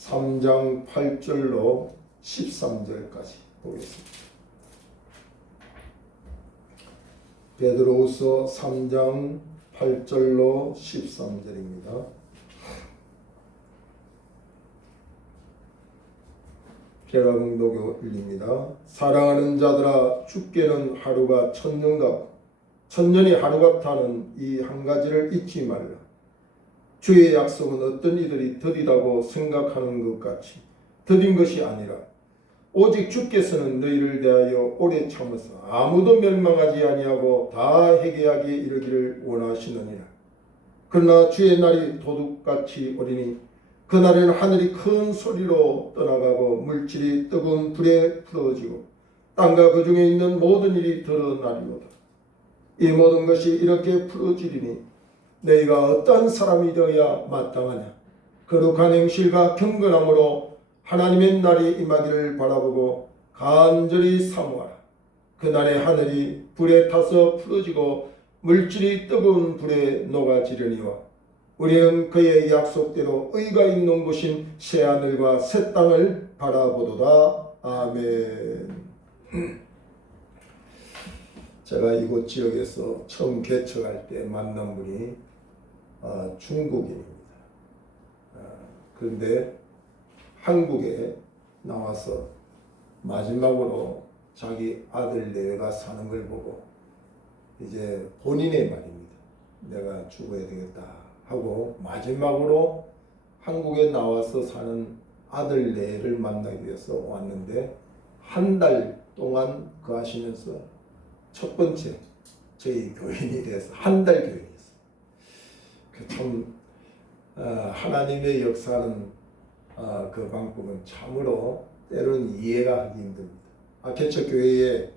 3장 8절로 13절까지 보겠습니다. 베드로후서 3장 8절로 13절입니다. 제가 공독 올립니다. 사랑하는 자들아, 주께는 하루가 천년 같고 천년이 하루 같다는 이 한 가지를 잊지 말라. 주의 약속은 어떤 이들이 더디다고 생각하는 것 같이 더딘 것이 아니라 오직 주께서는 너희를 대하여 오래 참으사 아무도 멸망하지 아니하고 다 회개하기에 이르기를 원하시느니라. 그러나 주의 날이 도둑같이 오리니 그날에는 하늘이 큰 소리로 떠나가고 물질이 뜨거운 불에 풀어지고 땅과 그 중에 있는 모든 일이 드러나리로다. 이 모든 것이 이렇게 풀어지리니 너희가 어떠한 사람이 되어야 마땅하냐. 거룩한 행실과 경건함으로 하나님의 날이 임하기를 바라보고 간절히 사모하라. 그날에 하늘이 불에 타서 풀어지고 물질이 뜨거운 불에 녹아지려니와 우리는 그의 약속대로 의가 있는 곳인 새하늘과 새 땅을 바라보도다. 아멘. 제가 이곳 지역에서 처음 개척할 때 만난 분이 중국인입니다. 그런데 한국에 나와서 마지막으로 자기 아들 내외가 사는 걸 보고 이제 본인의 말입니다. 내가 죽어야 되겠다 하고 마지막으로 한국에 나와서 사는 아들 내외를 만나기 위해서 왔는데 한 달 동안 그 하시면서 첫 번째 저희 교인이 돼서 한 달 교인이었어요. 참 하나님의 역사는 그 방법은 참으로 때로는 이해가 하기 힘듭니다. 개척교회에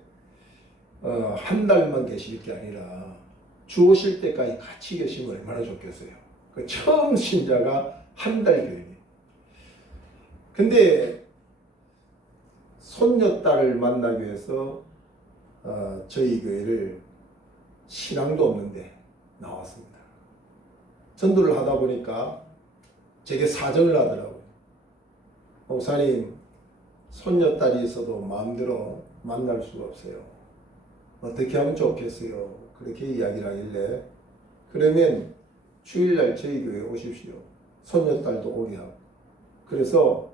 한 달만 계실 게 아니라 주 오실 때까지 같이 계시면 얼마나 좋겠어요. 그 처음 신자가 한 달 교인이에요. 근데 손녀딸을 만나기 위해서 저희 교회를 신앙도 없는데 나왔습니다. 전도를 하다 보니까 제게 사정을 하더라고요. 목사님, 손녀딸이 있어도 마음대로 만날 수가 없어요. 어떻게 하면 좋겠어요? 그렇게 이야기를 하길래 그러면 주일날 저희 교회에 오십시오. 손녀딸도 오게 하고. 그래서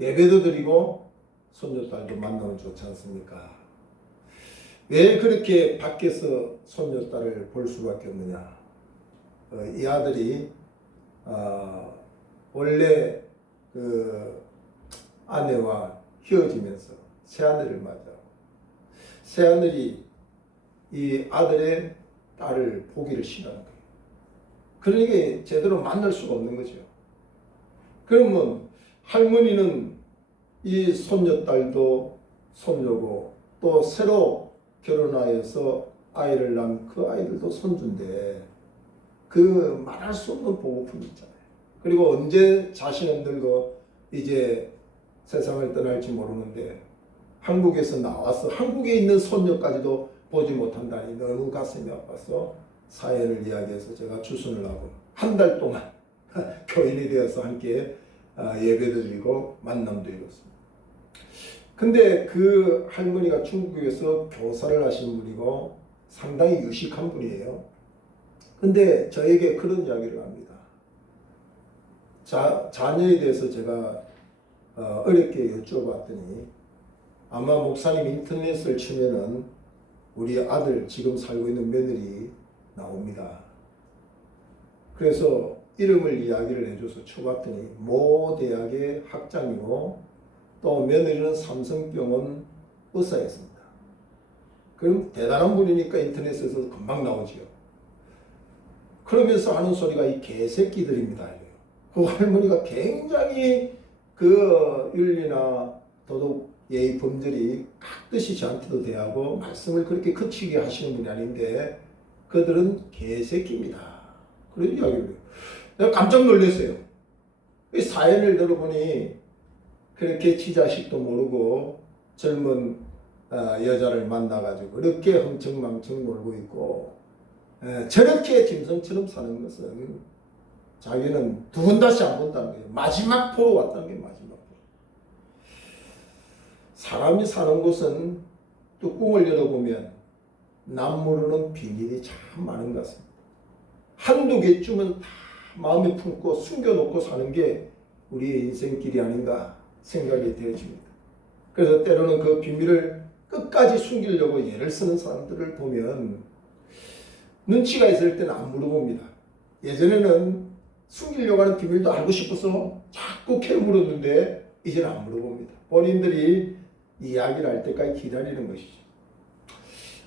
예배도 드리고 손녀딸도 만나면 좋지 않습니까? 왜 그렇게 밖에서 손녀딸을 볼 수밖에 없느냐? 이 아들이 원래 그 아내와 헤어지면서 새하늘을 맞아. 새하늘이 이 아들의 딸을 보기를 싫어하는 거예요. 그러니까 제대로 만날 수가 없는 거죠. 그러면 할머니는 이 손녀딸도 손녀고 또 새로 결혼하여서 아이를 낳은 그 아이들도 손주인데 그 말할 수 없는 보고품이 있잖아요. 그리고 언제 자신은 늙어 이제 세상을 떠날지 모르는데 한국에서 나와서 한국에 있는 손녀까지도 보지 못한다니 너무 가슴이 아파서 사연을 이야기해서 제가 주선을 하고 한 달 동안 교인이 되어서 함께 예배도 드리고 만남도 이뤘습니다. 근데 그 할머니가 중국에서 교사를 하신 분이고 상당히 유식한 분이에요. 근데 저에게 그런 이야기를 합니다. 자녀에 대해서 제가 어렵게 여쭤봤더니 아마 목사님 인터넷을 치면은 우리 아들 지금 살고 있는 며느리 나옵니다. 그래서 이름을 이야기를 해줘서 쳐봤더니 모 대학의 학장이고 또 며느리는 삼성병원 의사였습니다. 그럼 대단한 분이니까 인터넷에서 금방 나오지요. 그러면서 하는 소리가 이 개새끼들입니다. 그 할머니가 굉장히 그 윤리나 도덕 예의 범절이 각듯이 저한테도 대하고 말씀을 그렇게 거치게 하시는 분이 아닌데 그들은 개새끼입니다. 그런 이야기를 해요. 내가 깜짝 놀랐어요. 이 사연을 들어보니 그렇게 지자식도 모르고 젊은 여자를 만나가지고 그렇게 흥청망청 놀고 있고 저렇게 짐승처럼 사는 것은 자기는 두 번 다시 안 본다는 거예요. 마지막 보러 왔다는 게 마지막 보러. 사람이 사는 곳은 뚜껑을 열어보면 남 모르는 비밀이 참 많은 것 같습니다. 한두 개쯤은 다 마음에 품고 숨겨놓고 사는 게 우리의 인생길이 아닌가 생각이 되어집니다. 그래서 때로는 그 비밀을 끝까지 숨기려고 애를 쓰는 사람들을 보면 눈치가 있을 때는 안 물어봅니다. 예전에는 숨기려고 하는 비밀도 알고 싶어서 자꾸 캐물었는데 이제는 안 물어봅니다. 본인들이 이야기를 할 때까지 기다리는 것이죠.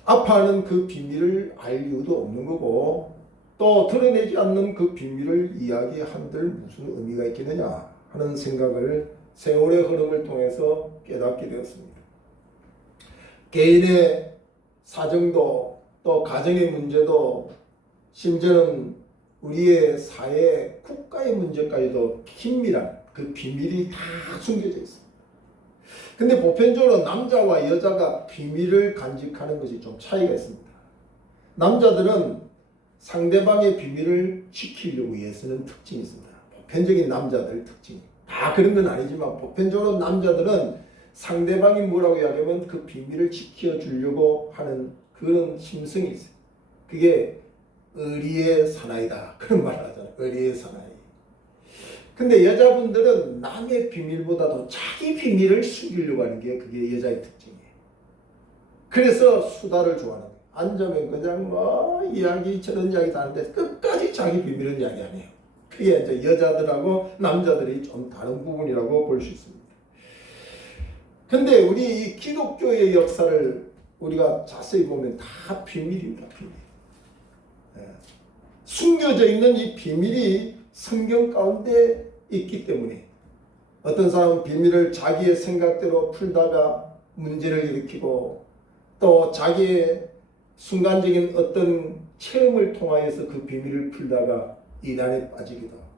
아파하는 그 비밀을 알 이유도 없는 거고 또 드러내지 않는 그 비밀을 이야기한들 무슨 의미가 있겠느냐 하는 생각을 세월의 흐름을 통해서 깨닫게 되었습니다. 개인의 사정도 또 가정의 문제도 심지어는 우리의 사회 국가의 문제까지도 긴밀한 그 비밀이 다 숨겨져 있습니다. 근데 보편적으로 남자와 여자가 비밀을 간직하는 것이 좀 차이가 있습니다. 남자들은 상대방의 비밀을 지키려고 애쓰는 특징이 있습니다. 보편적인 남자들 특징이. 다 그런 건 아니지만 보편적으로 남자들은 상대방이 뭐라고 이야기하면 그 비밀을 지켜주려고 하는 그런 심성이 있어요. 그게 의리의 사나이다. 그런 말을 하잖아요. 의리의 사나이. 근데 여자분들은 남의 비밀보다도 자기 비밀을 숨기려고 하는 게 그게 여자의 특징이에요. 그래서 수다를 좋아하는 거예요. 앉으면 그냥 뭐 이야기 저런 이야기 다 하는데 끝까지 자기 비밀은 이야기 안 해요. 그게 이제 여자들하고 남자들이 좀 다른 부분이라고 볼 수 있습니다. 근데 우리 이 기독교의 역사를 우리가 자세히 보면 다 비밀입니다. 비밀. 숨겨져 있는 이 비밀이 성경 가운데 있기 때문에 어떤 사람은 비밀을 자기의 생각대로 풀다가 문제를 일으키고 또 자기의 순간적인 어떤 체험을 통하여서 그 비밀을 풀다가 이단에 빠지기도 하고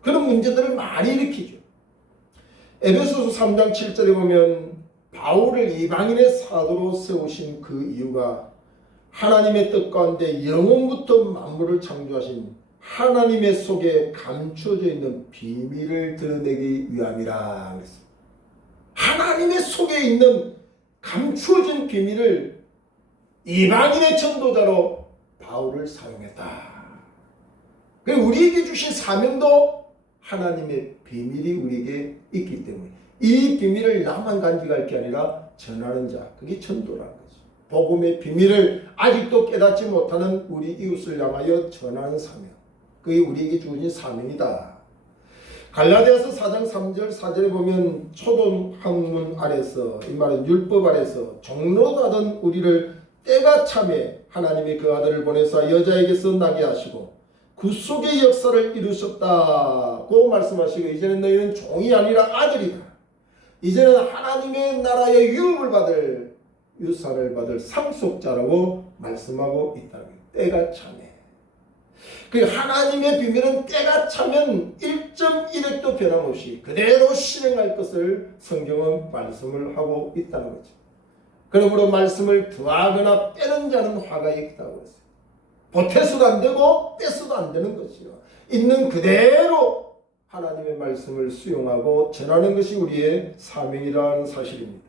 그런 문제들을 많이 일으키죠. 에베소서 3장 7절에 보면 바울을 이방인의 사도로 세우신 그 이유가 하나님의 뜻 가운데 영원부터 만물을 창조하신 하나님의 속에 감추어져 있는 비밀을 드러내기 위함이라 그랬습니다. 하나님의 속에 있는 감추어진 비밀을 이방인의 전도자로 바울을 사용했다. 그리고 우리에게 주신 사명도 하나님의 비밀이 우리에게 있기 때문에 이 비밀을 나만 간직할 게 아니라 전하는 자, 그게 전도라는 거죠. 복음의 비밀을 아직도 깨닫지 못하는 우리 이웃을 향하여 전하는 사명, 그게 우리에게 주어진 사명이다. 갈라디아서 4장 3절 4절에 보면 초동 학문 아래서, 이 말은 율법 아래서 종로하던 우리를 때가 참에 하나님이 그 아들을 보내사 여자에게서 나게 하시고 구속의 역사를 이루셨다고 말씀하시고 이제는 너희는 종이 아니라 아들이다. 이제는 하나님의 나라의 유업을 받을 유산을 받을 상속자라고 말씀하고 있다는 거예요. 때가 참에. 그 하나님의 비밀은 때가 차면 1.1획도 변함없이 그대로 실행할 것을 성경은 말씀을 하고 있다는 거죠. 그러므로 말씀을 더하거나 빼는 자는 화가 있다고 했어요. 보태서도 안 되고 뺏어도 안 되는 것이요. 있는 그대로 하나님의 말씀을 수용하고 전하는 것이 우리의 사명이라는 사실입니다.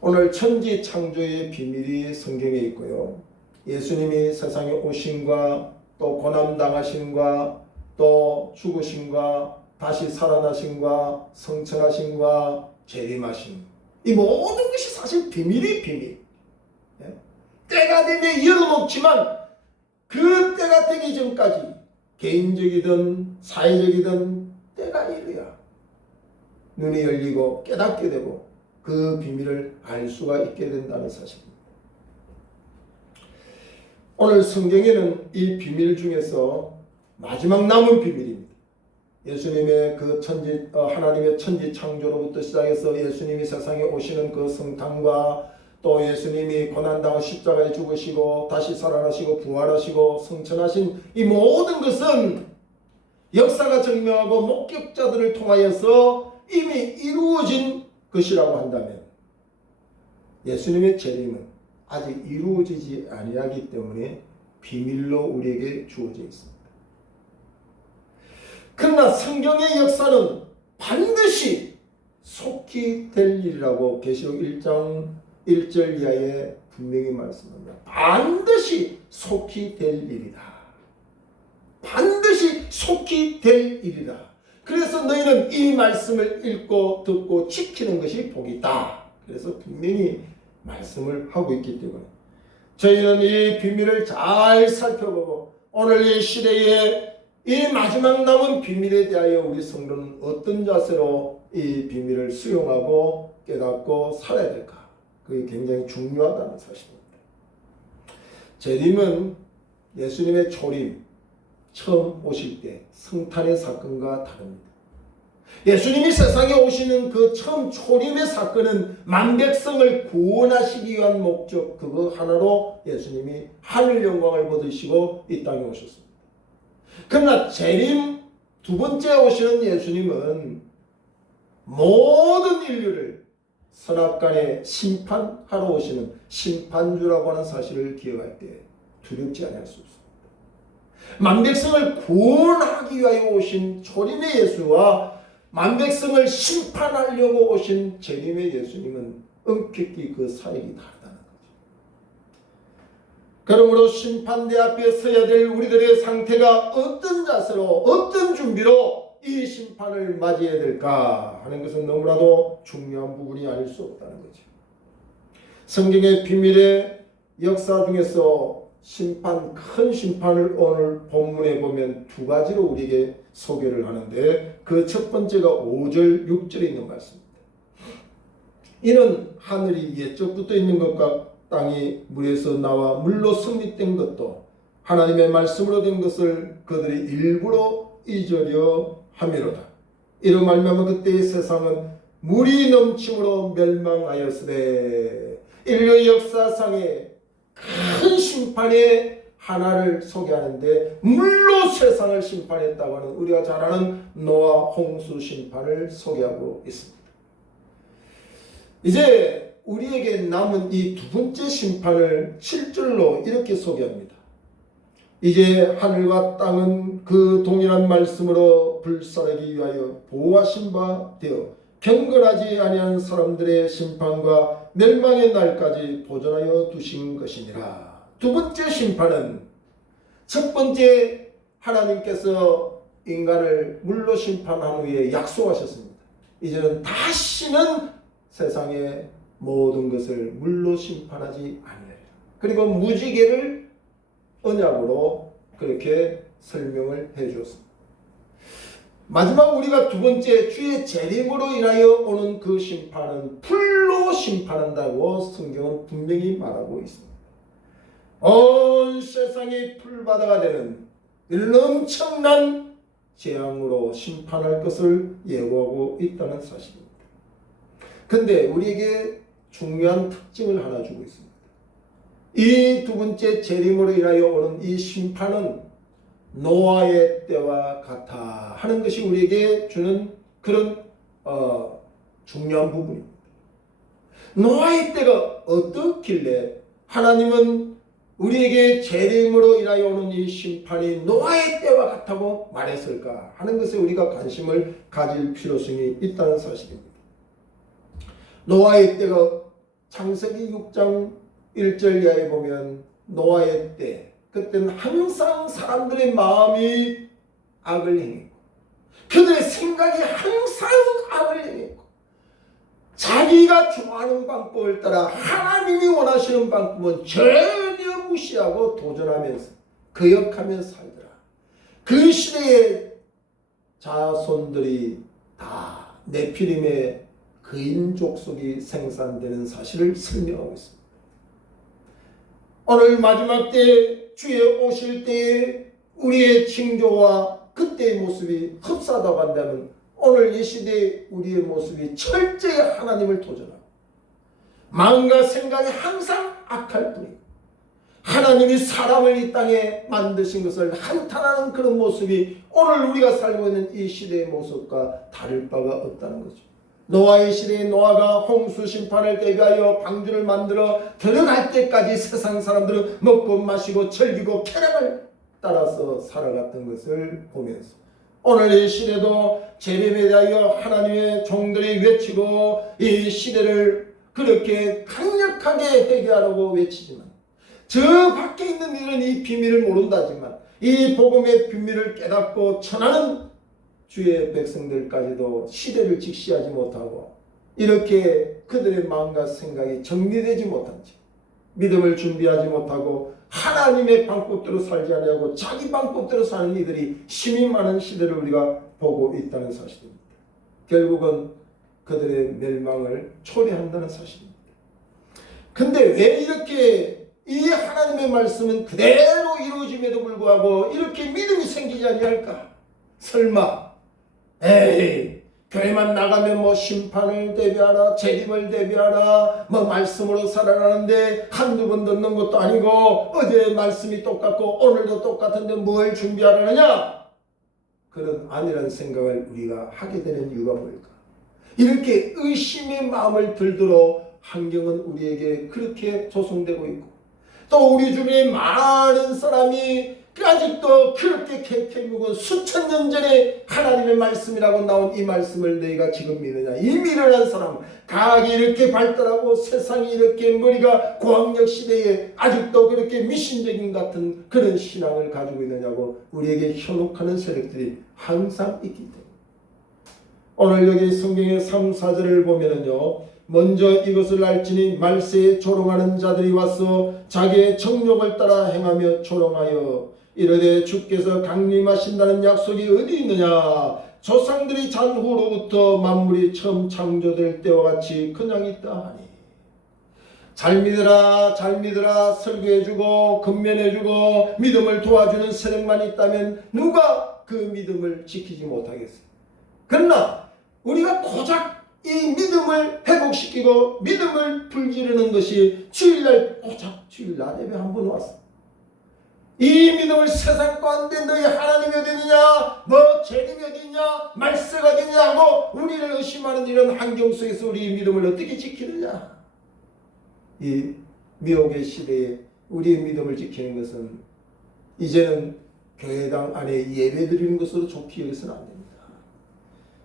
오늘 천지 창조의 비밀이 성경에 있고요. 예수님이 세상에 오심과 또 고난당하심과 또 죽으심과 다시 살아나심과 성천하심과 재림하심, 이 모든 것이 사실 비밀이 비밀. 때가 되면 열어놓지만 그 때가 되기 전까지 개인적이든 사회적이든 때가 이르야 눈이 열리고 깨닫게 되고 그 비밀을 알 수가 있게 된다는 사실입니다. 오늘 성경에는 이 비밀 중에서 마지막 남은 비밀입니다. 예수님의 그 하나님의 천지 창조로부터 시작해서 예수님이 세상에 오시는 그 성탄과 또 예수님이 고난당하고 십자가에 죽으시고 다시 살아나시고 부활하시고 성천하신 이 모든 것은 역사가 증명하고 목격자들을 통하여서 이미 이루어진 것이라고 한다면 예수님의 재림은 아직 이루어지지 아니하기 때문에 비밀로 우리에게 주어져 있습니다. 그러나 성경의 역사는 반드시 속히 될 일이라고 계시록 1장 1절 이하에 분명히 말씀합니다. 반드시 속히 될 일이다. 반드시 속히 될 일이다. 그래서 너희는 이 말씀을 읽고 듣고 지키는 것이 복이다. 그래서 분명히 말씀을 하고 있기 때문에 저희는 이 비밀을 잘 살펴보고 오늘 이 시대에 이 마지막 남은 비밀에 대하여 우리 성도는 어떤 자세로 이 비밀을 수용하고 깨닫고 살아야 될까? 그게 굉장히 중요하다는 사실입니다. 재림은 예수님의 초림, 처음 오실 때 성탄의 사건과 다릅니다. 예수님이 세상에 오시는 그 처음 초림의 사건은 만백성을 구원하시기 위한 목적 그거 하나로 예수님이 하늘 영광을 받으시고 이 땅에 오셨습니다. 그러나 재림 두 번째 오시는 예수님은 모든 인류를 선악간에 심판하러 오시는 심판주라고 하는 사실을 기억할 때 두렵지 않을 수 없습니다. 만백성을 구원하기 위하여 오신 초림의 예수와 만백성을 심판하려고 오신 재림의 예수님은 엄격히 그 사역이 다르다는 거죠. 그러므로 심판대 앞에 서야 될 우리들의 상태가 어떤 자세로 어떤 준비로 이 심판을 맞이해야 될까 하는 것은 너무나도 중요한 부분이 아닐 수 없다는 거죠. 성경의 비밀의 역사 중에서 큰 심판을 오늘 본문에 보면 두 가지로 우리에게 소개를 하는데 그 첫 번째가 5절 6절에 있는 말씀입니다. 이는 하늘이 옛적부터 있는 것과 땅이 물에서 나와 물로 성립된 것도 하나님의 말씀으로 된 것을 그들이 일부러 잊으려 함이로다. 이로 말미암아 그때의 세상은 물이 넘침으로 멸망하였으되 인류 역사상에 큰 심판의 하나를 소개하는데 물로 세상을 심판했다고 하는 우리가 잘 아는 노아 홍수 심판을 소개하고 있습니다. 이제 우리에게 남은 이 두 번째 심판을 7절로 이렇게 소개합니다. 이제 하늘과 땅은 그 동일한 말씀으로 불사르기 위하여 보호하신 바 되어 경건하지 아니한 사람들의 심판과 멸망의 날까지 보존하여 두신 것이니라. 두 번째 심판은 첫 번째 하나님께서 인간을 물로 심판한 후에 약속하셨습니다. 이제는 다시는 세상의 모든 것을 물로 심판하지 아니하리라. 그리고 무지개를 언약으로 그렇게 설명을 해 주었습니다. 마지막 우리가 두 번째 주의 재림으로 인하여 오는 그 심판은 불로 심판한다고 성경은 분명히 말하고 있습니다. 온 세상이 풀바다가 되는 이런 엄청난 재앙으로 심판할 것을 예고하고 있다는 사실입니다. 그런데 우리에게 중요한 특징을 하나 주고 있습니다. 이 두 번째 재림으로 인하여 오는 이 심판은 노아의 때와 같아 하는 것이 우리에게 주는 그런 중요한 부분입니다. 노아의 때가 어떻길래 하나님은 우리에게 재림으로 인하여 오는 이 심판이 노아의 때와 같다고 말했을까 하는 것에 우리가 관심을 가질 필요성이 있다는 사실입니다. 노아의 때가 창세기 6장 1절 이하에 보면 노아의 때 그때는 항상 사람들의 마음이 악을 행했고 그들의 생각이 항상 악을 행했고 자기가 좋아하는 방법을 따라 하나님이 원하시는 방법은 전혀 무시하고 도전하면서 거역하며 살더라. 그 시대의 자손들이 다 네피림의 그인 족속이 생산되는 사실을 설명하고 있습니다. 오늘 마지막 때 주의 오실 때에 우리의 징조와 그때의 모습이 흡사하다고 한다면 오늘 이 시대의 우리의 모습이 철저히 하나님을 도전하고 마음과 생각이 항상 악할 뿐이고 하나님이 사람을 이 땅에 만드신 것을 한탄하는 그런 모습이 오늘 우리가 살고 있는 이 시대의 모습과 다를 바가 없다는 거죠. 노아의 시대에 노아가 홍수 심판을 대비하여 방주를 만들어 들어갈 때까지 세상 사람들은 먹고 마시고 즐기고 쾌락을 따라서 살아갔던 것을 보면서 오늘 이 시대도 재림에 대하여 하나님의 종들이 외치고 이 시대를 그렇게 강력하게 회개하라고 외치지만 저 밖에 있는 이들은 이 비밀을 모른다지만 이 복음의 비밀을 깨닫고 전하는 주의 백성들까지도 시대를 직시하지 못하고 이렇게 그들의 마음과 생각이 정리되지 못한 채 믿음을 준비하지 못하고 하나님의 방법대로 살지 않으려고 자기 방법대로 사는 이들이 심히 많은 시대를 우리가 보고 있다는 사실입니다. 결국은 그들의 멸망을 초래한다는 사실입니다. 근데 왜 이렇게 이 하나님의 말씀은 그대로 이루어짐에도 불구하고 이렇게 믿음이 생기지 아니할까? 설마 에이 교회만 나가면 뭐 심판을 대비하라, 재림을 대비하라, 뭐 말씀으로 살아가는데 한두 번 듣는 것도 아니고 어제 말씀이 똑같고 오늘도 똑같은데 뭘 준비하라느냐? 그런 아니란 생각을 우리가 하게 되는 이유가 뭘까? 이렇게 의심의 마음을 들도록 환경은 우리에게 그렇게 조성되고 있고 또 우리 중에 많은 사람이 아직도 그렇게 캐캐묵은 수천 년 전에 하나님의 말씀이라고 나온 이 말씀을 너희가 지금 믿느냐? 이 미련한 사람, 과학이 이렇게 발달하고 세상이 이렇게 머리가 고학력 시대에 아직도 그렇게 미신적인 같은 그런 신앙을 가지고 있느냐고 우리에게 현혹하는 세력들이 항상 있기 때문에 오늘 여기 성경의 3, 4절을 보면은요, 먼저 이것을 알지니 말세에 조롱하는 자들이 와서 자기의 정욕을 따라 행하며 조롱하여 이르되 주께서 강림하신다는 약속이 어디 있느냐? 조상들이 잔 후로부터 만물이 처음 창조될 때와 같이 그냥 있다 하니 잘 믿으라 잘 믿으라 설교해주고 근면해주고 믿음을 도와주는 세력만 있다면 누가 그 믿음을 지키지 못하겠어요? 그러나 우리가 고작 이 믿음을 회복시키고 믿음을 불지르는 것이 주일날 고작 주일날 예배 한번 왔어. 이 믿음을 세상 가운데 너희 하나님이 어디냐, 뭐 재림이 어디냐, 말세가 어디냐 하고 우리를 의심하는 이런 환경 속에서 우리 믿음을 어떻게 지키느냐? 이 미혹의 시대에 우리의 믿음을 지키는 것은 이제는 교회당 안에 예배 드리는 것으로 좋게 여기서는 안 됩니다.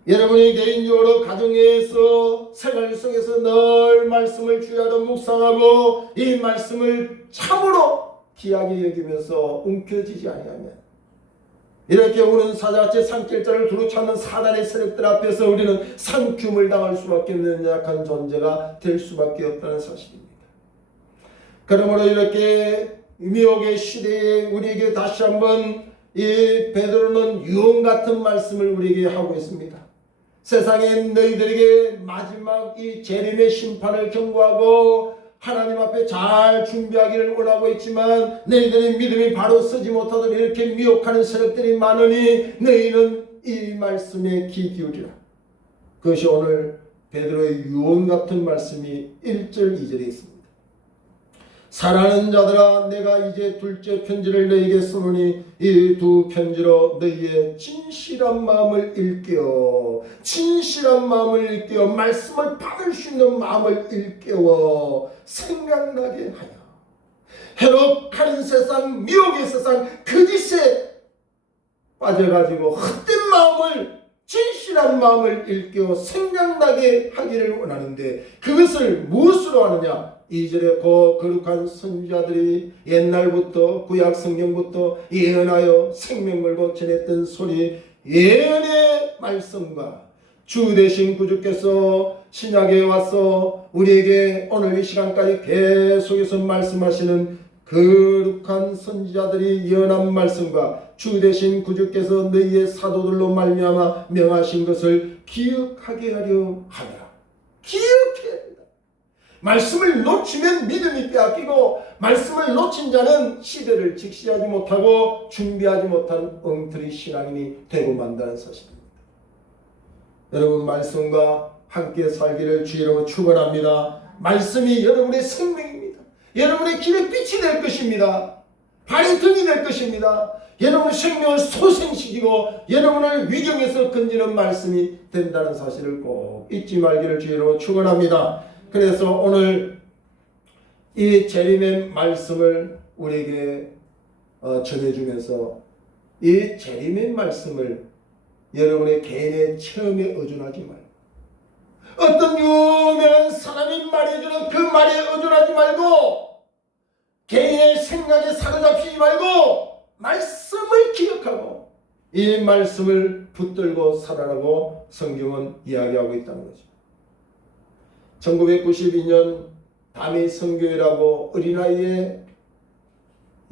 여러분이 개인적으로 가정에서 생활 속에서 늘 말씀을 주야로 묵상하고 이 말씀을 참으로 귀하게 여기면서 움켜쥐지 아니하면 이렇게 오는 사자같이 산길자를 두루 찾는 사단의 세력들 앞에서 우리는 상큐을 당할 수밖에 없는 약한 존재가 될 수밖에 없다는 사실입니다. 그러므로 이렇게 미혹의 시대에 우리에게 다시 한번 이 베드로는 유언 같은 말씀을 우리에게 하고 있습니다. 세상에 너희들에게 마지막 이 재림의 심판을 경고하고 하나님 앞에 잘 준비하기를 원하고 있지만 너희들의 믿음이 바로 서지 못하도록 이렇게 미혹하는 세력들이 많으니 너희는 이 말씀에 귀 기울이라. 그것이 오늘 베드로의 유언 같은 말씀이 1절 2절에 있습니다. 사랑하는 자들아 내가 이제 둘째 편지를 너희에게 쓰노니 이 두 편지로 너희의 진실한 마음을 일깨워 진실한 마음을 일깨워 말씀을 받을 수 있는 마음을 일깨워 생각나게 하여 해롭하는 세상 미혹의 세상 거짓에 빠져가지고 헛된 마음을 진실한 마음을 일깨워 생각나게 하기를 원하는데 그것을 무엇으로 하느냐? 2절에 그 거룩한 선지자들이 옛날부터 구약 성경부터 예언하여 생명 걸고 전했던 소리 예언의 말씀과 주 되신 구주께서 신약에 와서 우리에게 오늘 이 시간까지 계속해서 말씀하시는 거룩한 선지자들이 예언한 말씀과 주 되신 구주께서 너희의 사도들로 말미암아 명하신 것을 기억하게 하려 하라. 기억해야 된다. 말씀을 놓치면 믿음이 빼앗기고 말씀을 놓친 자는 시대를 직시하지 못하고 준비하지 못한 엉터리 신앙인이 되고 만다는 사실입니다. 여러분 말씀과 함께 살기를 주의로 축원합니다. 말씀이 여러분의 생명입니다. 여러분의 길의 빛이 될 것입니다. 발의 등이 될 것입니다. 여러분의 생명을 소생시키고 여러분을 위경에서 건지는 말씀이 된다는 사실을 꼭 잊지 말기를 주의로 축원합니다. 그래서 오늘 이 재림의 말씀을 우리에게 전해주면서 이 재림의 말씀을 여러분의 개인의 체험에 의존하지 말고 어떤 유명한 사람이 말해주는 그 말에 의존하지 말고 개인의 생각에 사로잡히지 말고 말씀을 기억하고 이 말씀을 붙들고 살아라고 성경은 이야기하고 있다는 거죠. 1992년 담이 선교회라고 어린아이의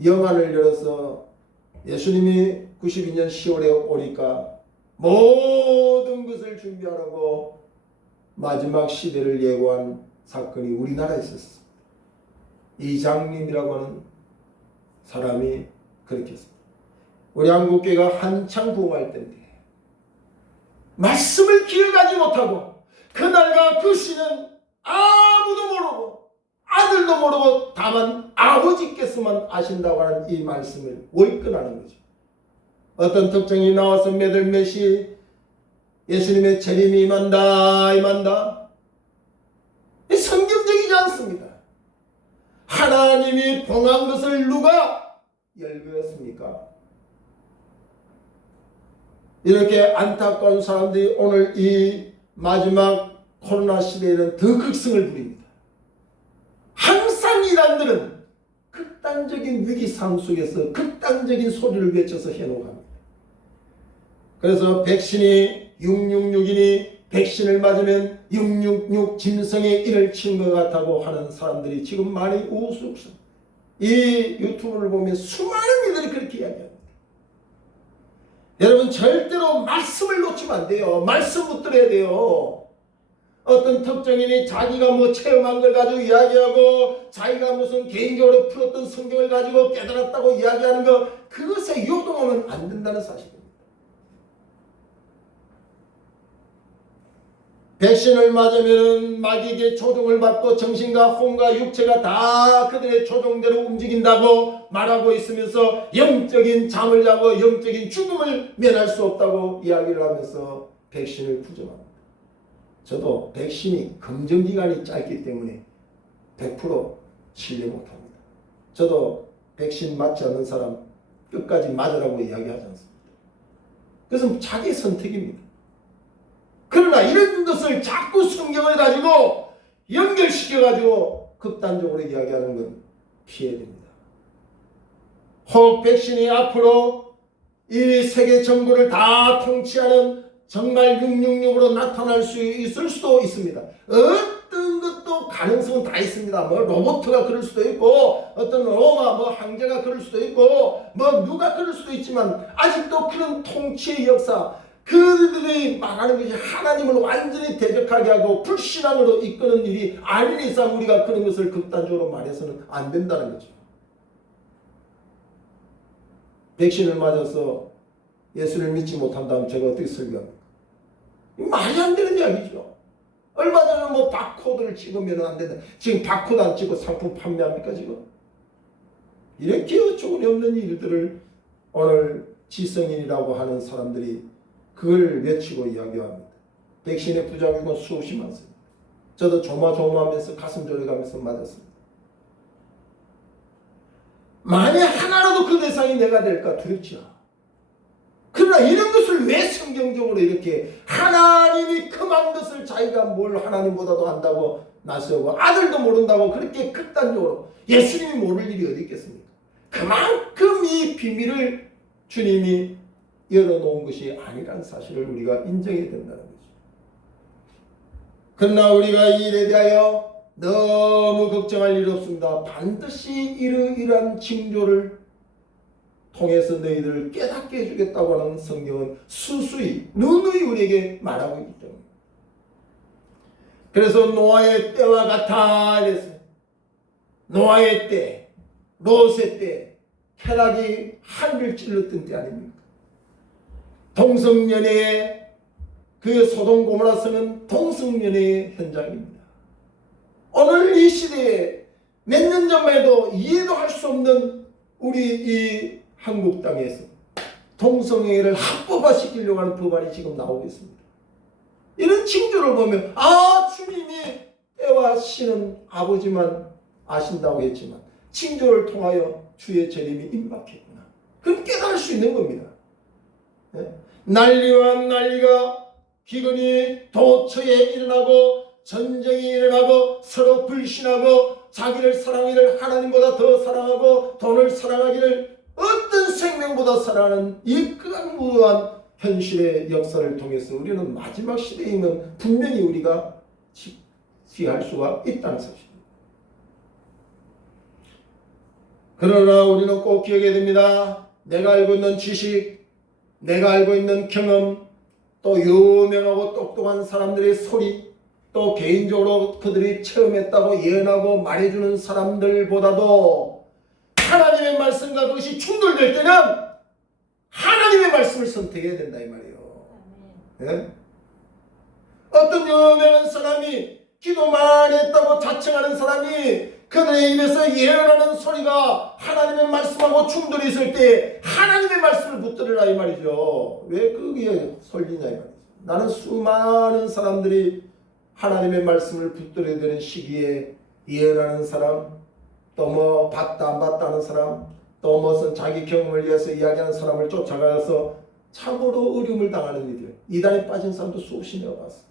영안을 열어서 예수님이 92년 10월에 오니까 모든 것을 준비하라고 마지막 시대를 예고한 사건이 우리나라에 있었습니다. 이장님이라고 하는 사람이 그렇게 했습니다. 우리 한국교회가 한창 부흥할 때인데 말씀을 기억하지 못하고 그날과 그 시는 아무도 모르고 아들도 모르고 다만 아버지께서만 아신다고 하는 이 말씀을 월권하는 거죠. 어떤 특정이 나와서 몇월 몇시 예수님의 재림이 임한다. 성경적이지 않습니다. 하나님이 봉한 것을 누가 열거했습니까? 이렇게 안타까운 사람들이 오늘 이 마지막 코로나 시대에는 더 극성을 부립니다. 항상 이단들은 극단적인 위기 상황 속에서 극단적인 소리를 외쳐서 해놓습니다. 그래서 백신이 666이니 백신을 맞으면 666 짐승의 일을 친 것 같다고 하는 사람들이 지금 많이 우스갯소리. 이 유튜브를 보면 수많은 이들이 그렇게 이야기합니다. 여러분 절대로 말씀을 놓치면 안 돼요. 말씀 붙들어야 돼요. 어떤 특정인이 자기가 뭐 체험한 걸 가지고 이야기하고 자기가 무슨 개인적으로 풀었던 성경을 가지고 깨달았다고 이야기하는 거 그것에 요동하면 안 된다는 사실입니다. 백신을 맞으면 마귀에게 조종을 받고 정신과 혼과 육체가 다 그들의 조종대로 움직인다고 말하고 있으면서 영적인 잠을 자고 영적인 죽음을 면할 수 없다고 이야기를 하면서 백신을 부정합니다. 저도 백신이 검증기간이 짧기 때문에 100% 신뢰 못합니다. 저도 백신 맞지 않는 사람 끝까지 맞으라고 이야기하지 않습니다. 그것은 자기 선택입니다. 그러나 이런 것을 자꾸 성경을 가지고 연결시켜가지고 극단적으로 이야기하는 건 피해야 됩니다. 혹 백신이 앞으로 이 세계 정부를 다 통치하는 정말 666으로 나타날 수 있을 수도 있습니다. 어떤 것도 가능성은 다 있습니다. 뭐 로봇가 그럴 수도 있고 어떤 로마 뭐 황제가 그럴 수도 있고 뭐 누가 그럴 수도 있지만 아직도 그런 통치의 역사 그들이 말하는 것이 하나님을 완전히 대적하게 하고 불신앙으로 이끄는 일이 아닌 이상 우리가 그런 것을 극단적으로 말해서는 안 된다는 거죠. 백신을 맞아서 예수를 믿지 못한다면 제가 어떻게 설교합니까? 말이 안 되는 이야기죠. 얼마 전에 뭐 바코드를 찍으면 안 된다. 지금 바코드 안 찍고 상품 판매합니까 지금? 이렇게 어처구니 없는 일들을 오늘 지성인이라고 하는 사람들이 그걸 외치고 이야기합니다. 백신의 부작용은 수없이 많습니다. 저도 조마조마하면서 가슴 졸여가면서 맞았습니다. 만약 하나라도 그 대상이 내가 될까 두렵지요. 그러나 이런 것을 왜 성경적으로 이렇게 하나님이 금한 것을 자기가 뭘 하나님보다도 안다고 나서고 아들도 모른다고 그렇게 극단적으로 예수님이 모를 일이 어디 있겠습니까? 그만큼 이 비밀을 주님이 열어놓은 것이 아니라는 사실을 우리가 인정해야 된다는 거죠. 그러나 우리가 이 일에 대하여 너무 걱정할 일 없습니다. 반드시 이러이러한 징조를 통해서 너희들을 깨닫게 해주겠다고 하는 성경은 수수히 누누이 우리에게 말하고 있기 때문에 그래서 노아의 때와 같아 이랬어요. 노아의 때, 롯의 때 쾌락이 하늘을 찔렀던 때 아닙니까? 동성연애의 그 소돔 고모라 성은 동성연애의 현장입니다. 오늘 이 시대에 몇 년 전만 해도 이해도 할 수 없는 우리 이 한국 땅에서 동성애를 합법화시키려고 하는 법안이 지금 나오고 있습니다. 이런 징조를 보면 주님이 때와 시는 아버지만 아신다고 했지만 징조를 통하여 주의 재림이 임박했구나. 그럼 깨달을 수 있는 겁니다. 난리와 난리가 기근이 도처에 일어나고 전쟁이 일어나고 서로 불신하고 자기를 사랑하기를 하나님보다 더 사랑하고 돈을 사랑하기를 어떤 생명보다 사랑하는 이 끔무한 현실의 역사를 통해서 우리는 마지막 시대에 있는 분명히 우리가 직시할 수가 있다는 사실입니다. 그러나 우리는 꼭 기억해야 됩니다. 내가 알고 있는 지식, 내가 알고 있는 경험, 또 유명하고 똑똑한 사람들의 소리, 또 개인적으로 그들이 체험했다고 예언하고 말해주는 사람들보다도 하나님의 말씀과 그것이 충돌될 때는 하나님의 말씀을 선택해야 된다 이 말이에요. 네? 어떤 유명한 사람이 기도 많이 했다고 자청하는 사람이 그들의 입에서 예언하는 소리가 하나님의 말씀하고 충돌이 있을 때 하나님의 말씀을 붙들으라 이 말이죠. 왜 그게 설리냐 이 말이죠. 나는 수많은 사람들이 하나님의 말씀을 붙들어야 되는 시기에 예언하는 사람, 또 뭐 봤다 안 봤다 하는 사람, 또 무슨 자기 경험을 위해서 이야기하는 사람을 쫓아가서 참으로 어려움을 당하는 일들, 이단에 빠진 사람도 수없이 내가 봤어.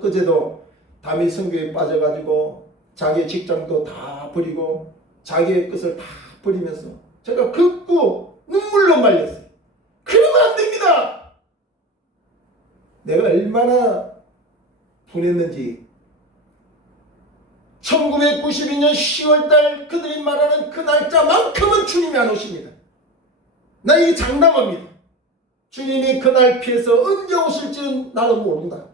그제도 다윗 선교에 빠져가지고 자기의 직장도 다 버리고 자기의 것을 다 버리면서 제가 긋고 눈물로 말렸어요. 그러면 안 됩니다. 내가 얼마나 분했는지. 1992년 10월달 그들이 말하는 그 날짜만큼은 주님이 안 오십니다. 나 이게 장담합니다. 주님이 그날 피해서 언제 오실지는 나는 모른다.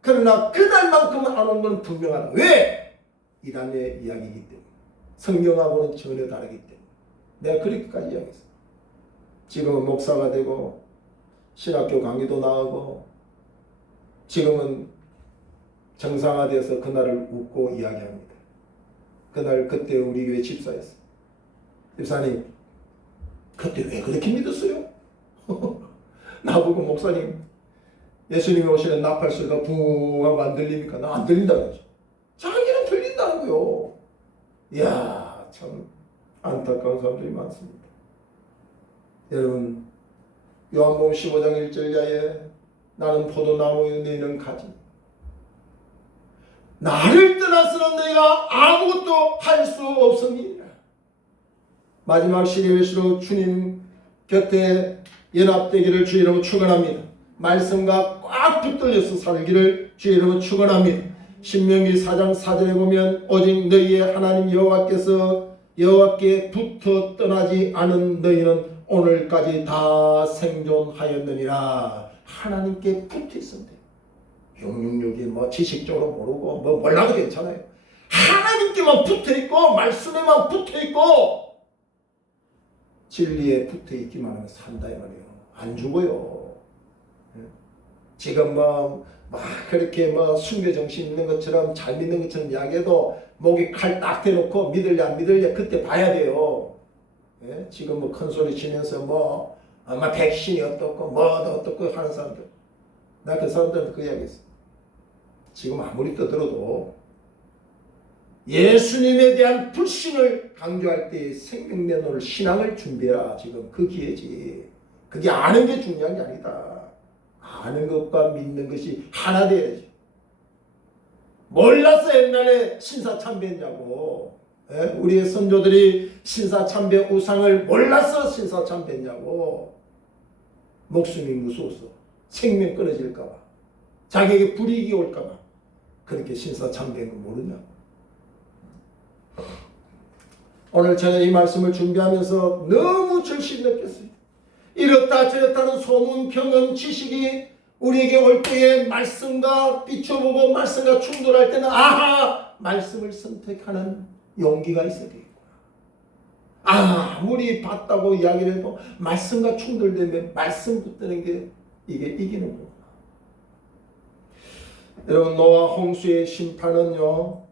그러나 그날만큼은 안 온 건 분명하다. 왜? 이단의 이야기이기 때문에. 성경하고는 전혀 다르기 때문에. 내가 그렇게까지 이야기했어. 지금은 목사가 되고 신학교 강의도 나오고 지금은 정상화되어서 그날을 웃고 이야기합니다. 그날 그때 우리 교회 집사였어요. 집사님 그때 왜 그렇게 믿었어요? 나보고 목사님 예수님이 오시는 나팔 소리가 붕 하고 안 들립니까? 나 안 들린다 그러죠. 자기는 들린다는 거요. 이야 참 안타까운 사람들이 많습니다. 여러분 요한복음 15장 1절야에 나는 포도나무요 너희는 가지 나를 떠나서는 너희가 아무것도 할 수 없습니다. 마지막 시대일수록 주님 곁에 연합되기를 주의 이름으로 축원합니다. 말씀과 꽉 붙들려서 살기를 주의 이름으로 축원합니다. 신명기 4장 4절에 보면 오직 너희의 하나님 여호와께 붙어 떠나지 않은 너희는 오늘까지 다 생존하였느니라. 하나님께 붙어 있으면 돼요. 666이 뭐 지식적으로 모르고 뭐 몰라도 괜찮아요. 하나님께만 붙어있고 말씀에만 붙어있고 진리에 붙어있기만 하면 산다 이 말이에요. 안 죽어요. 지금 막 그렇게 순교정신 있는 것처럼 잘 믿는 것처럼 이야기해도 목에 칼 딱 대놓고 믿을래 안 믿을래 그때 봐야 돼요. 지금 큰 소리 치면서 아마 백신이 어떻고 뭐도 어떻고 하는 사람들, 나 그 사람들한테 그 이야기했어. 지금 아무리 떠들어도 예수님에 대한 불신을 강조할 때 생명 내놓을 신앙을 준비해라. 지금 그 기회지. 그게 아는 게 중요한 게 아니다. 아는 것과 믿는 것이 하나 돼야지. 몰라서 옛날에 신사참배했냐고. 우리의 선조들이 신사참배 우상을 몰라서 신사참배했냐고. 목숨이 무서워서 생명 끊어질까봐 자기에게 불이익이 올까봐 그렇게 신사참배한 거 모르냐고. 오늘 저는 이 말씀을 준비하면서 너무 절실히 느꼈어요. 이렇다 저렇다는 소문, 경험, 지식이 우리에게 올 때에 말씀과 비춰보고 말씀과 충돌할 때는 아하! 말씀을 선택하는 용기가 있어야 되겠구나. 아무리 봤다고 이야기를 해도 말씀과 충돌되면 말씀 붙드는 게 이게 이기는 거구나. 여러분 노아 홍수의 심판은요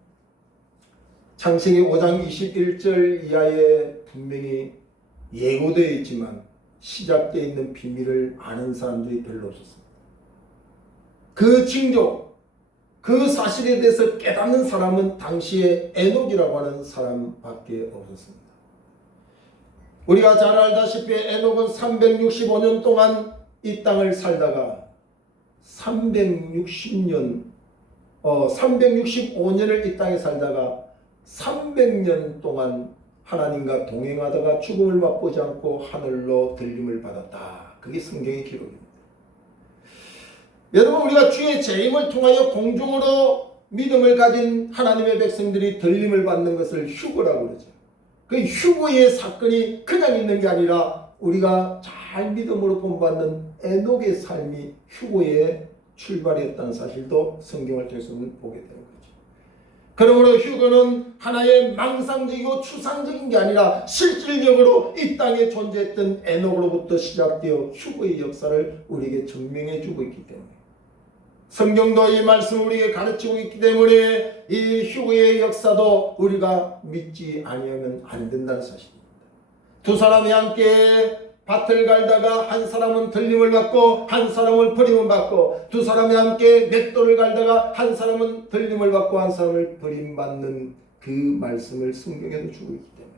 창세기 5장 21절 이하에 분명히 예고되어 있지만 시작되어 있는 비밀을 아는 사람들이 별로 없었습니다. 그 징조, 그 사실에 대해서 깨닫는 사람은 당시에 에녹이라고 하는 사람밖에 없었습니다. 우리가 잘 알다시피 에녹은 365년 동안 이 땅을 살다가 365년을 이 땅에 살다가 300년 동안 하나님과 동행하다가 죽음을 맛보지 않고 하늘로 들림을 받았다. 그게 성경의 기록입니다. 여러분, 우리가 주의 재림을 통하여 공중으로 믿음을 가진 하나님의 백성들이 들림을 받는 것을 휴거라고 그러죠. 그 휴거의 사건이 그냥 있는 게 아니라 우리가 잘 믿음으로 본받는 에녹의 삶이 휴거의 출발이었다는 사실도 성경을 통해서 보게 되는 거죠. 그러므로 휴거는 하나의 망상적이고 추상적인 게 아니라 실질적으로 이 땅에 존재했던 에녹으로부터 시작되어 휴거의 역사를 우리에게 증명해 주고 있기 때문에, 성경도 이 말씀을 우리에게 가르치고 있기 때문에 이 휴거의 역사도 우리가 믿지 아니하면 안 된다는 사실입니다. 두 사람이 함께 밭을 갈다가 한 사람은 들림을 받고 한 사람은 버림을 받고, 두 사람이 함께 맷돌을 갈다가 한 사람은 들림을 받고 한 사람을 버림받는 그 말씀을 성경에도 주고 있기 때문에,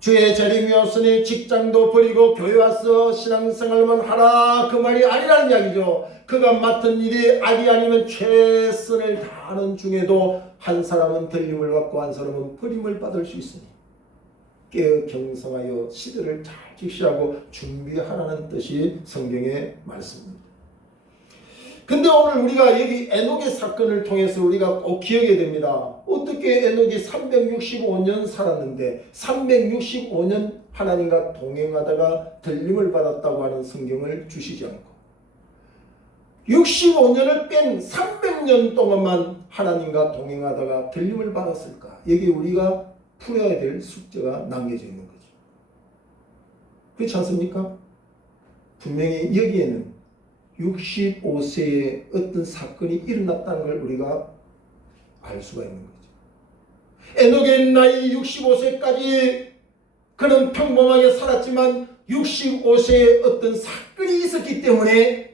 주의 재림이 없으니 직장도 버리고 교회 와서 신앙생활만 하라, 그 말이 아니라는 이야기죠. 그가 맡은 일이 악이 아니면 최선을 다하는 중에도 한 사람은 들림을 받고 한 사람은 버림을 받을 수 있으니 깨어 경성하여 시대를 잘 직시하고 준비하라는 뜻이 성경의 말씀입니다. 근데 오늘 우리가 여기 에녹의 사건을 통해서 우리가 꼭 기억해야 됩니다. 어떻게 에녹이 365년 살았는데 365년 하나님과 동행하다가 들림을 받았다고 하는 성경을 주시지 않고 65년을 뺀 300년 동안만 하나님과 동행하다가 들림을 받았을까? 여기 우리가 풀어야 될 숙제가 남겨져 있는 거죠. 그렇지 않습니까? 분명히 여기에는 65세에 어떤 사건이 일어났다는 걸 우리가 알 수가 있는 거죠. 에녹의 나이 65세까지 그는 평범하게 살았지만 65세에 어떤 사건이 있었기 때문에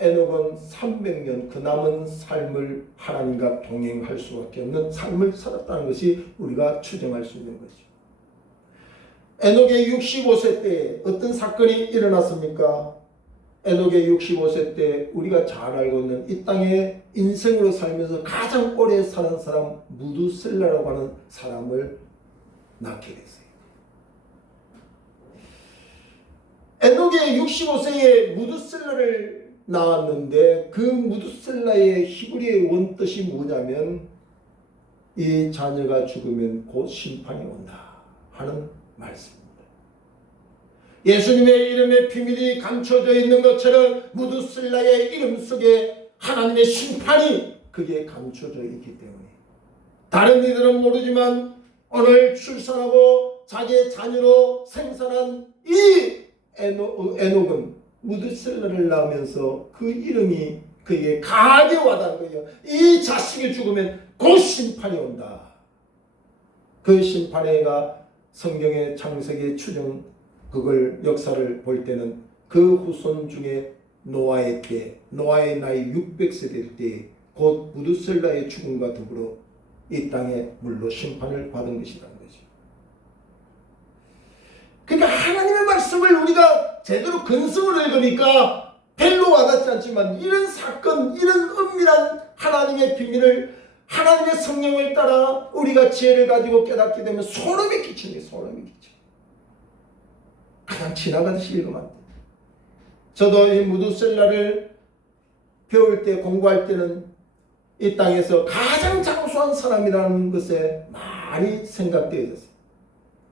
에녹은 300년 그 남은 삶을 하나님과 동행할 수밖에 없는 삶을 살았다는 것이 우리가 추정할 수 있는 거죠. 에녹의 65세 때 어떤 사건이 일어났습니까? 에녹의 65세 때 우리가 잘 알고 있는 이 땅에 인생으로 살면서 가장 오래 사는 사람 무두셀라라고 하는 사람을 낳게 됐어요. 에녹의 65세에 무두셀라를 낳았는데 그 무두셀라의 히브리의 원뜻이 뭐냐면 이 자녀가 죽으면 곧 심판이 온다 하는 말씀입니다. 예수님의 이름의 비밀이 감춰져 있는 것처럼 무두셀라의 이름 속에 하나님의 심판이 그게 감춰져 있기 때문에 다른 이들은 모르지만 오늘 출산하고 자기의 자녀로 생산한 이 에녹은 무두셀라를 낳으면서 그 이름이 그에게 강하게 와닿은 거예요. 이 자식이 죽으면 곧 심판이 온다. 그 심판에가 성경의 창세기 추정 그걸 역사를 볼 때는 그 후손 중에 노아의 때, 노아의 나이 600세 될 때 곧 무두셀라의 죽음과 더불어 이 땅에 물로 심판을 받은 것이라는 거죠. 그러니까 하나님의 말씀을 우리가 제대로 근성으로 읽으니까 별로 와닿지 않지만 이런 사건, 이런 은밀한 하나님의 비밀을 하나님의 성령을 따라 우리가 지혜를 가지고 깨닫게 되면 소름이 끼치네. 소름이 끼쳐. 그냥 지나가듯이 읽으면 안 돼. 저도 이 무두셀라를 배울 때, 공부할 때는 이 땅에서 가장 장수한 사람이라는 것에 많이 생각되어졌어요.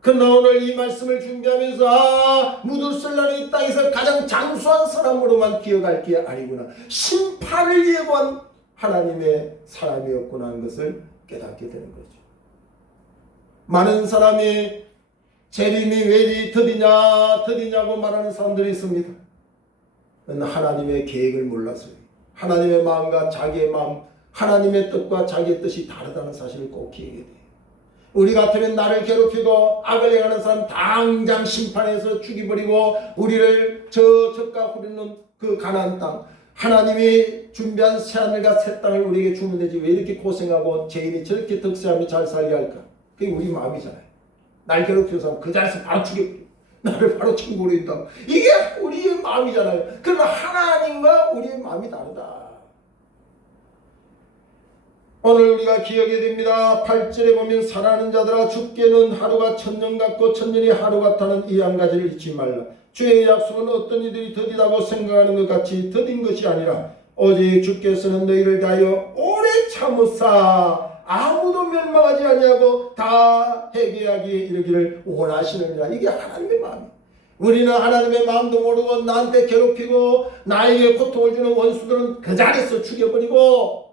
그러나 오늘 이 말씀을 준비하면서 무두셀라는 이 땅에서 가장 장수한 사람으로만 기억할 게 아니구나. 심판을 예고한 하나님의 사람이었구나 하는 것을 깨닫게 되는 거죠. 많은 사람이 재림이 왜 더디냐고 말하는 사람들이 있습니다. 하나님의 계획을 몰라서요. 하나님의 마음과 자기의 마음, 하나님의 뜻과 자기의 뜻이 다르다는 사실을 꼭 기억해야 돼요. 우리 같으면 나를 괴롭히고 악을 행하는 사람 당장 심판해서 죽여버리고 우리를 저 적과 후리는 그 가나안 땅, 하나님이 준비한 새하늘과 새 땅을 우리에게 주면 되지 왜 이렇게 고생하고 죄인이 저렇게 덕세하며 잘 살게 할까? 그게 우리 마음이잖아요. 날 괴롭히는 사람 그 자리에서 바로 죽여, 나를 바로 천국으로 인도하고, 이게 우리의 마음이잖아요. 그러나 하나님과 우리의 마음이 다르다. 오늘 우리가 기억해야 됩니다. 8절에 보면 사랑하는 자들아 주께는 하루가 천년 같고 천년이 하루 같다는 이 한 가지를 잊지 말라. 주의 약속은 어떤 이들이 더디다고 생각하는 것 같이 더딘 것이 아니라 오직 주께서는 너희를 다하여 오래 참으사 아무도 멸망하지 아니하고 다 회개하기에 이르기를 원하시느니라. 이게 하나님의 마음이에요. 우리는 하나님의 마음도 모르고 나한테 괴롭히고 나에게 고통을 주는 원수들은 그 자리에서 죽여버리고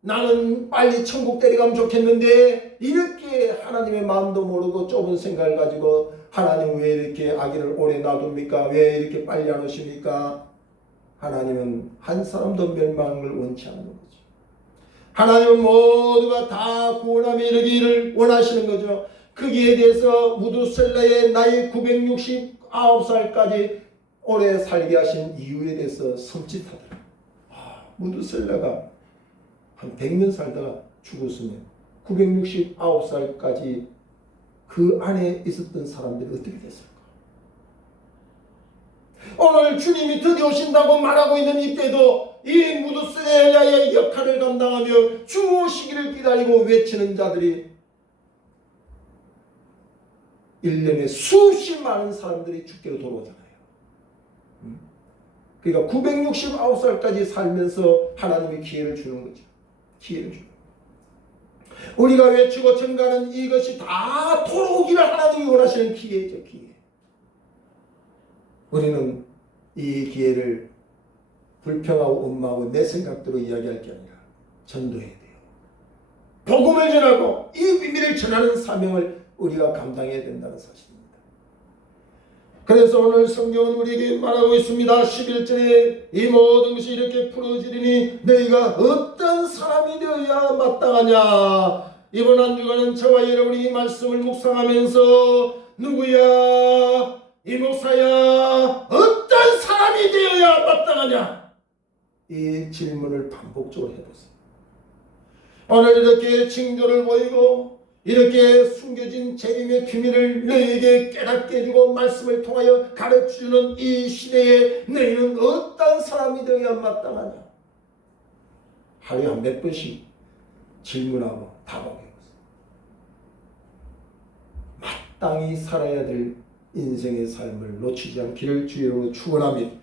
나는 빨리 천국 데려가면 좋겠는데 이렇게 하나님의 마음도 모르고 좁은 생각을 가지고 하나님 왜 이렇게 아기를 오래 놔둡니까? 왜 이렇게 빨리 안 오십니까? 하나님은 한 사람도 멸망을 원치 않는 거죠. 하나님은 모두가 다 구원함에 이르기를 원하시는 거죠. 거기에 대해서 무두셀라의 나이 969살까지 오래 살게 하신 이유에 대해서 섬찟하더라. 무두셀라가 한 100년 살다가 죽었으면 969살까지 그 안에 있었던 사람들이 어떻게 됐을까? 오늘 주님이 드디어 오신다고 말하고 있는 이때도 이 무두셀라의 역할을 감당하며 주 오시기를 기다리고 외치는 자들이 1년에 수십 많은 사람들이 주께로 돌아오잖아요. 그러니까 969살까지 살면서 하나님이 기회를 주는 거죠. 기회를 주는 거예요. 우리가 외치고 증가하는 이것이 다 돌아오기를 하나님이 원하시는 기회죠. 기회. 우리는 이 기회를 불평하고 원망하고 내 생각대로 이야기할 게 아니라 전도해야 돼요. 복음을 전하고 이 비밀을 전하는 사명을 우리가 감당해야 된다는 사실입니다. 그래서 오늘 성경은 우리에게 말하고 있습니다. 11절에 이 모든 것이 이렇게 풀어지리니 너희가 어떤 사람이 되어야 마땅하냐. 이번 한 주간은 저와 여러분이 이 말씀을 묵상하면서 누구야? 이 목사야? 어떤 사람이 되어야 마땅하냐? 이 질문을 반복적으로 해보세요. 오늘 이렇게 징조를 보이고 이렇게 숨겨진 재림의 비밀을 너희에게 깨닫게 해주고 말씀을 통하여 가르쳐주는 이 시대에 너희는 어떤 사람이 되어야 마땅하냐? 하루에 한 몇 번씩 질문하고 답하게 마땅히 살아야 될 인생의 삶을 놓치지 않기를 주의로 축원합니다.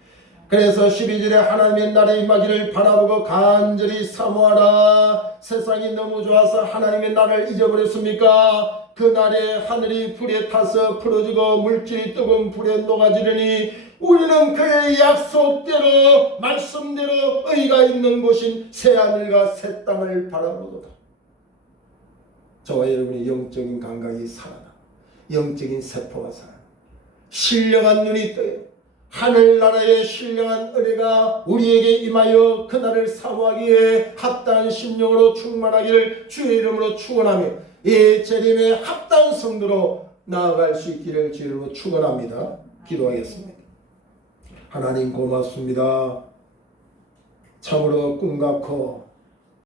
그래서 12절에 하나님의 날에 임하기를 바라보고 간절히 사모하라. 세상이 너무 좋아서 하나님의 날을 잊어버렸습니까? 그 날에 하늘이 불에 타서 풀어지고 물질이 뜨거운 불에 녹아지려니 우리는 그의 약속대로 말씀대로 의가 있는 곳인 새하늘과 새 땅을 바라보도다. 저와 여러분의 영적인 감각이 살아나 영적인 세포가 살아나 신령한 눈이 떠요. 하늘나라의 신령한 은혜가 우리에게 임하여 그날을 사모하기에 합당한 심령으로 충만하기를 주의 이름으로 축원하며 이 재림의 합당한 성도로 나아갈 수 있기를 주의 이름으로 축원합니다. 기도하겠습니다. 하나님 고맙습니다. 참으로 꿈 같고